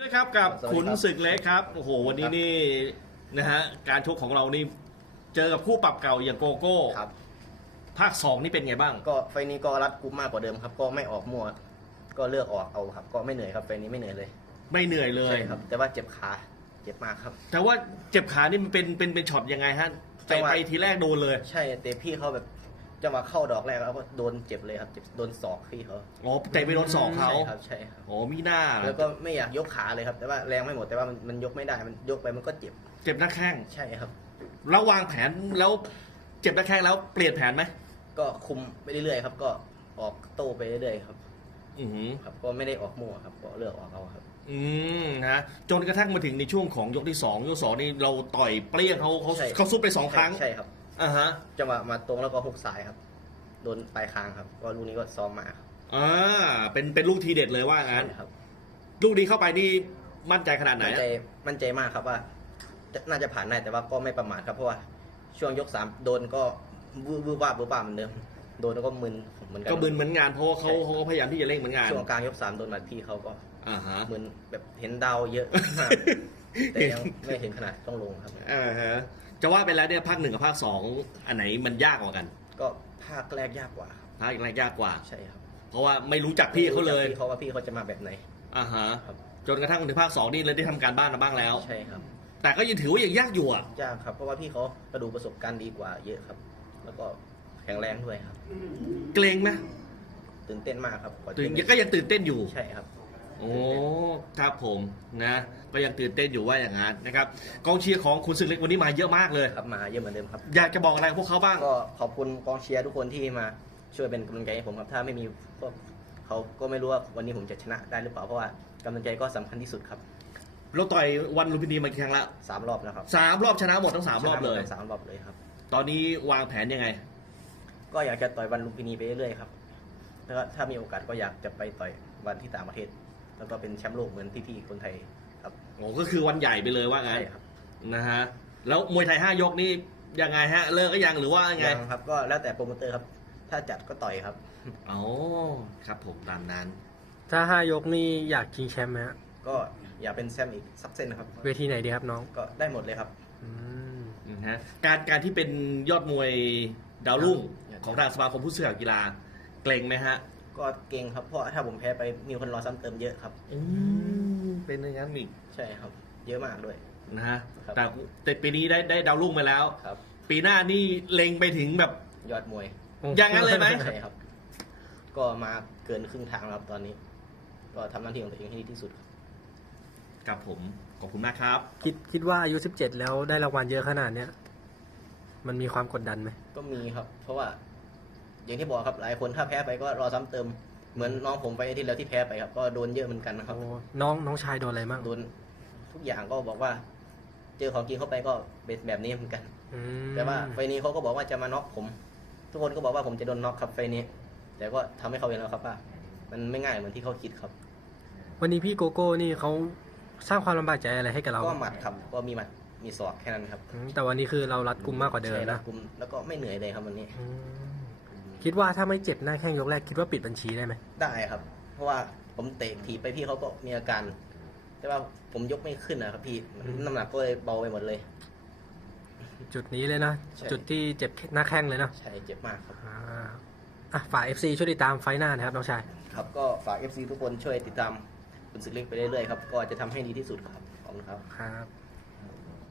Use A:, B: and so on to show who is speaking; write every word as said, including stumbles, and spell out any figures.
A: ด้วยครับกับขุนศึกเล็กครับโอ้โหวันนี้นี่นะฮะการชกของเรานี่เจอกับคู่ปรับเก่าอย่างโกโก้
B: ครับ
A: ภาคสองนี่เป็นไงบ้าง
B: ก็ไฟนี้ก็รัดกุมมากกว่าเดิมครับก็ไม่ออกมั่วก็เลือกออกเอาครับก็ไม่เหนื่อยครับไฟนี้ไม่เหนื่อยเลย
A: ไม่เหนื่อยเลย
B: ใช่ครับแต่ว่าเจ็บขาเจ็บมากครับ
A: แต่ว่าเจ็บขานี่มันเป็นเป็นเป็นช็อตยังไงฮะไปไปทีแรกโดนเลย
B: ใช่แต่พี่เขาแบบจังหวะเข้าดอกแรกแล้วก็โดนเจ็บเลยครับเจ็บโดนศอกพี่เขา
A: อ๋อแต่ไปโดนศอกเขา
B: ใช่ครับใช่ครับ
A: โอ้มีหน้า
B: แล้วก็ไม่อยากยกขาเลยครับแต่ว่าแรงไม่หมดแต่ว่ามันมันยกไม่ได้มันยกไปมันก็เจ็บ
A: เจ็บหน้าแข้ง
B: ใช่ครับ
A: แล้ววางแผนแล้วเจ็บหน้าแข้งแล้วเปลี่ยนแผนไหม
B: ก็คุมไปเรื่อยๆครับก็ออกโต้ไปเรื่อยๆครับ
A: อือ
B: ครับก็ไม่ได้ออกมั่วครับก็เลือกออกเอาครับ
A: อืมนะจนกระทั่งมาถึงในช่วงของยกที่สองยกสองนี่เราต่อยเปรี้ยงเขาเขาเขาซุดไปสองครั้ง
B: ใช่ครับ
A: อ่าฮะ
B: จังหวะมาตรงแล้วก็ฮุกซ้ายครับโดนปลายคางครับก็ลูกนี้ก็ซ้อมมาครับ
A: อ่าเป็นเป็นลูกทีเด็ดเลยว่างั้น
B: ครับ
A: ลูกนี้เข้าไปนี่มั่นใจขนาดไหน
B: มั่นใจมั่นใจมากครับว่าน่าจะผ่านได้แต่ว่าก็ไม่ประมาทครับเพราะว่าช่วงยกสามโดนก็วูบวูบวาบวูบวาบเหมือนเดิมโดนแล้วก็มึนเหมือนกัน
A: ก็มึนเหมือนงานเพราะเขาเขาพยายามที่จะเล่งเหมือนงาน
B: ช่วงกลางยกสามโดนหมัดพี่เขาก็
A: อ่าฮะ
B: มึนแบบเห็นดาวเยอะมากแต่ยังไม่เห็นขนาดต้องลงครับ
A: อ่าฮะจะว่าไปแล้วเนี่ยภาคหนึ่งกับภาคสองอันไหนมันยากกว่ากัน
B: ก็ภาคแรกยากกว่า
A: ภาคแรกยากกว่า
B: ใช่ครับ
A: เพราะว่าไม่รู้จักพี่เขาเลย
B: พี่เขาว่าพี่เขาจะมาแบบไหน
A: อ่าฮะจนกระทั่งถึงภาคสองนี่เลยได้ทำการบ้านมาบ้างแล้ว
B: ใช่ครับ
A: แต่ก็ยังถือว่ายังยากอยู่อ่ะ
B: ยากครับเพราะว่าพี่เขากระดูกประสบการณ์ดีกว่าเยอะครับแล้วก็แข็งแรงด้วยครับ
A: เกรงไหม
B: ตื่นเต้นมากครับ
A: ตื่นก็ยังตื่นเต้นอยู่
B: ใช่ครับ
A: โอ้ครับผมนะก็ยังตื่นเต้นอยู่ว่าอย่างนั้นนะครับกองเชียร์ของคุณศึกเล็กวันนี้มาเยอะมากเลย
B: ครับมาเยอะเหมือนเดิมครับ
A: อยากจะบอกอะไรพวกเขาบ้าง
B: ก็ขอบคุณกองเชียร์ทุกคนที่มาช่วยเป็นกำลังใจให้ผมครับถ้าไม่มีพวกเขาก็ไม่รู้ว่าวันนี้ผมจะชนะได้หรือเปล่าเพราะว่ากำลังใจก็สำคัญที่สุดครับ
A: เราต่อยวันลุมพินีมากี่ครั้งละ
B: สามรอบแล้วครับ
A: สามรอบชนะหมดทั้งสามรอบเลย
B: สามรอบเลยครับ
A: ตอนนี้วางแผนยังไง
B: ก็อยากจะต่อยวันลุมพินีไปเรื่อยๆครับแล้วก็ถ้ามีโอกาสก็อยากจะไปต่อยวันที่ต่างประเทศแล้วก็เป็นแชมป์โลกเหมือนพี่ๆคนไทยครับ
A: โอ้ก็คือวันใหญ่ไปเลยว่างั้น
B: ใช่ครับ
A: นะฮะแล้วมวยไทยห้ายกนี่ยังไงฮะเลิกก็ยังหรือว่าไง
B: ยังครับก็แล้วแต่โปรโมเตอร์ครับถ้าจัดก็ต่อยครับ
A: อ๋อครับผมตามนั้น
C: ถ้าห้ายกนี่อยากชิงแชมป์ไหมฮะ
B: ก็อยากเป็นแชมป์อีกสักเส้นนะครับ
C: เวทีไหนดีครับน้อง
B: ก็ได้หมดเลยครับ
C: อืม
A: นะฮะการการที่เป็นยอดมวยดาวรุ่งของทางสมาคมผู้สื่อข่าวกีฬาเกรงไหมฮะ
B: ก็เก่งครับเพราะถ้าผมแพ้ไปมีคนรอซ้ำเติมเยอะครับ
A: อืมเป็นอย่างนั้นอีก
B: ใช่ครับเยอะมากด้วย
A: นะฮะแต่แต่ปีนี้ได้ได้ดาวรุ่งมาแล้ว
B: ครับ
A: ปีหน้านี่เล็งไปถึงแบบ
B: ยอดมวย
A: อย่างนั้นเลยไหม
B: ใช่ครับก็มาเกินครึ่งทางแล้วตอนนี้ ก็ทำหน้าที่ของตัวเองให้ดีที่สุด
A: ครับผมขอบคุณมากครับ
C: คิดคิดว่าอายุสิบเจ็ดแล้วได้รางวัลเยอะขนาดเนี้ยมันมีความกดดันไหม
B: ก็มีครับเพราะว่าอย่างที่บอกครับหลายคนถ้าแพ้ไปก็รอซ้ำเติมเหมือนน้องผมไปที่แล้วที่แพ้ไปครับก็โดนเยอะเหมือนกันนะครับ
C: น้องน้องชายโดนอะไรบ้าง
B: โดนทุกอย่างก็บอกว่าเจอของจริงเข้าไปก็เป็นแบบนี้เหมือนกันแต่ว่าไฟนี้เขาก็บอกว่าจะมาน็อกผมทุกคนก็บอกว่าผมจะโดนน็อกครับไฟนี้แต่ก็ทำให้เขาเห็นแล้วครับว่ามันไม่ง่ายเหมือนที่เขาคิดครับ
C: วันนี้พี่โกโก้นี่เขาสร้างความลำบากใจอะไรให้กับเรา
B: ก็หมัดครับก็มีหมัดมีศอกแค่นั้นครับ
C: แต่วันนี้คือเรารัดกุมมากกว่าเดิมนะ
B: กุมแล้วก็ไม่เหนื่อยเลยครับวันนี้
C: คิดว่าถ้าไม่เจ็บหน้าแข้งยกแรกคิดว่าปิดบัญชีได้ไหม
B: ได้ครับเพราะว่าผมเตะถีบไปพี่เขาก็มีอาการแต่ว่าผมยกไม่ขึ้นนะครับพี่น้ำหนักก็เลยเบาไปหมดเลย
C: จุดนี้เลยนะจุดที่เจ็บหน้าแข้งเลยนะ
B: ใช่เจ็บมากครับ
C: อ่ะฝาก เอฟ ซี ช่วยติดตามไฟหน้านะครับน้องชาย
B: ครับก็ฝาก เอฟ ซี ทุกคนช่วยติดตามคุณศึกเล็กไปเรื่อยๆครับก็จะทำให้ดีที่สุดครับขอบคุณครับ
C: ครับ